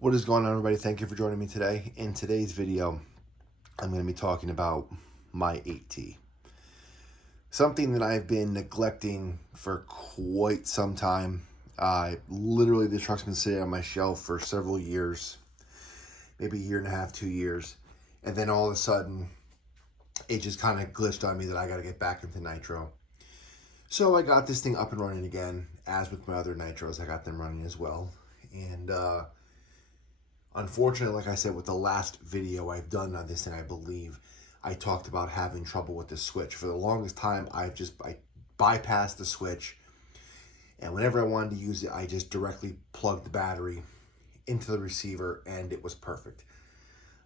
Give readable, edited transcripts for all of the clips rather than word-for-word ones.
What is going on, everybody? Thank you for joining me today. In today's video, I'm going to be talking about my 8T. Something that I've been neglecting for quite some time. Literally, the truck's been sitting on my shelf for several years, maybe a year and a half, 2 years. And then all of a sudden, it just kind of glitched on me that I got to get back into nitro. So I got this thing up and running again. As with my other nitros, I got them running as well. And unfortunately, like I said, with the last video I've done on this thing, I believe I talked about having trouble with the switch. For the longest time, I bypassed the switch, and whenever I wanted to use it, I just directly plugged the battery into the receiver, and it was perfect.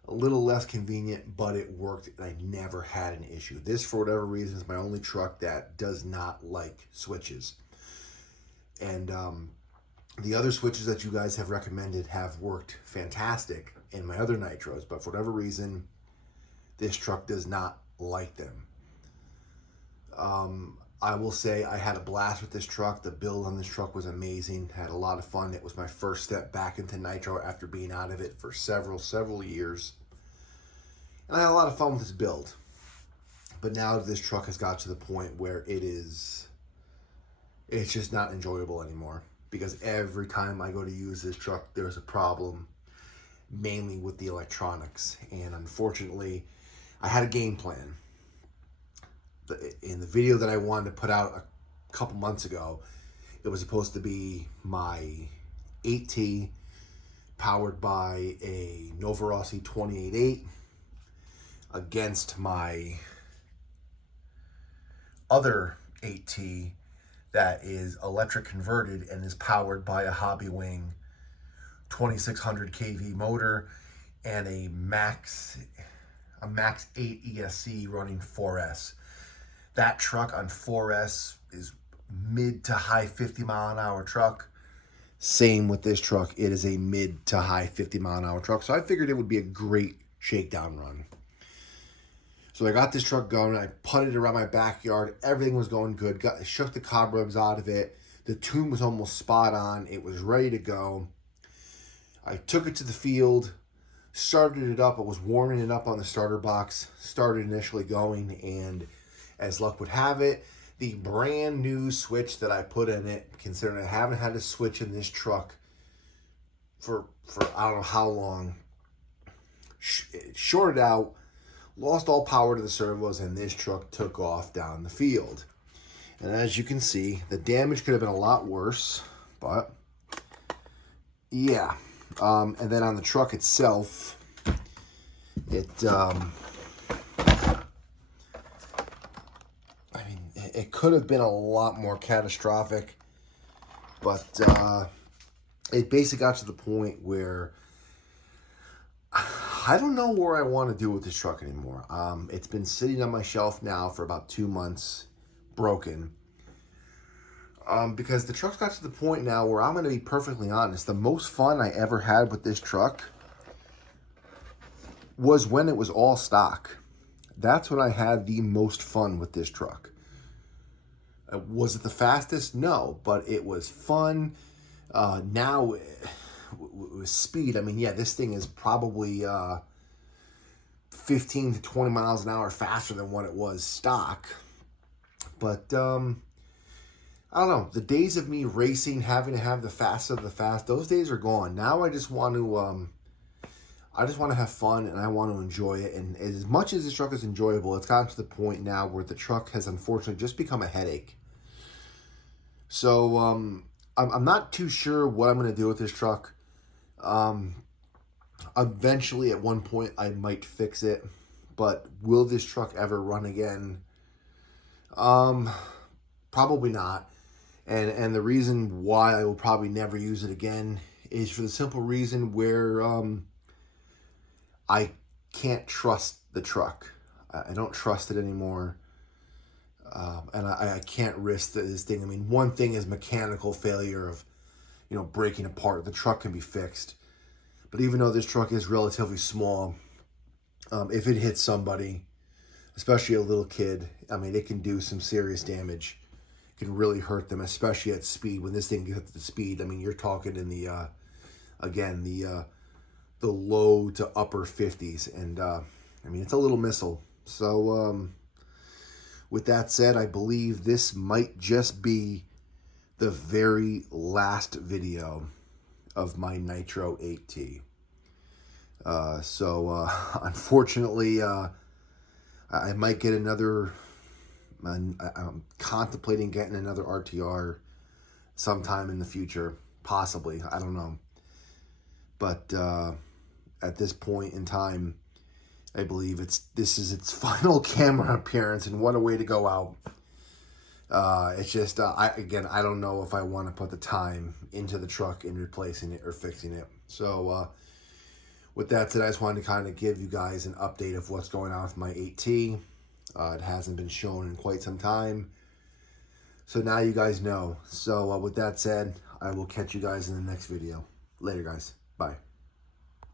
A little less convenient, but it worked, and I never had an issue. This, for whatever reason, is my only truck that does not like switches. And the other switches that you guys have recommended have worked fantastic in my other nitros, but for whatever reason, this truck does not like them. I will say I had a blast with this truck. The build on this truck was amazing. Had a lot of fun. It was my first step back into nitro after being out of it for several years. And I had a lot of fun with this build. But now this truck has got to the point where it's just not enjoyable anymore. Because every time I go to use this truck, there's a problem, mainly with the electronics. And unfortunately, I had a game plan. In the video that I wanted to put out a couple months ago, it was supposed to be my 8T powered by a Losi 28.8 against my other 8T that is electric converted and is powered by a Hobby Wing 2600 kV motor and a Max 8 ESC running 4S. That truck on 4S is mid to high 50 mile an hour truck. Same with this truck. It is a mid to high 50 mile an hour truck. So I figured it would be a great shakedown run. So I got this truck going. I putted it around my backyard. Everything was going good. Shook the cobwebs out of it. The tune was almost spot on. It was ready to go. I took it to the field, started it up. I was warming it up on the starter box. Started initially going, and as luck would have it, the brand new switch that I put in it, considering I haven't had a switch in this truck for I don't know how long, it shorted out, lost all power to the servos, and this truck took off down the field. And as you can see, the damage could have been a lot worse, but yeah. And then on the truck itself, it could have been a lot more catastrophic, but it basically got to the point where I don't know where I want to do with this truck anymore. It's been sitting on my shelf now for about 2 months, broken. Because the truck's got to the point now where I'm going to be perfectly honest. The most fun I ever had with this truck was when it was all stock. That's when I had the most fun with this truck. Was it the fastest? No, but it was fun. Now, with speed, I mean, yeah, this thing is probably 15 to 20 miles an hour faster than what it was stock. But I don't know. The days of me racing, having to have the fast of the fast, those days are gone. Now I just want to have fun, and I want to enjoy it. And as much as this truck is enjoyable, it's gotten to the point now where the truck has unfortunately just become a headache. So I'm not too sure what I'm going to do with this truck. Eventually, at one point, I might fix it. But will this truck ever run again? Probably not. And the reason why I will probably never use it again is for the simple reason where I can't trust the truck. I don't trust it anymore. And I can't risk this thing. I mean, one thing is mechanical failure of, breaking apart. The truck can be fixed. But even though this truck is relatively small, if it hits somebody, especially a little kid, I mean, it can do some serious damage. It can really hurt them, especially at speed. When this thing gets to the speed, I mean, you're talking in the, again, the the low to upper 50s. And I mean, it's a little missile. So with that said, I believe this might just be the very last video of my Nitro 8T. Unfortunately, I might get another, I'm contemplating getting another RTR sometime in the future, possibly, I don't know. But at this point in time, I believe this is its final camera appearance, and what a way to go out. It's just, I don't know if I want to put the time into the truck in replacing it or fixing it. So with that said, I just wanted to kind of give you guys an update of what's going on with my 8T. It hasn't been shown in quite some time, so now you guys know. So with that said, I will catch you guys in the next video. Later, guys. Bye.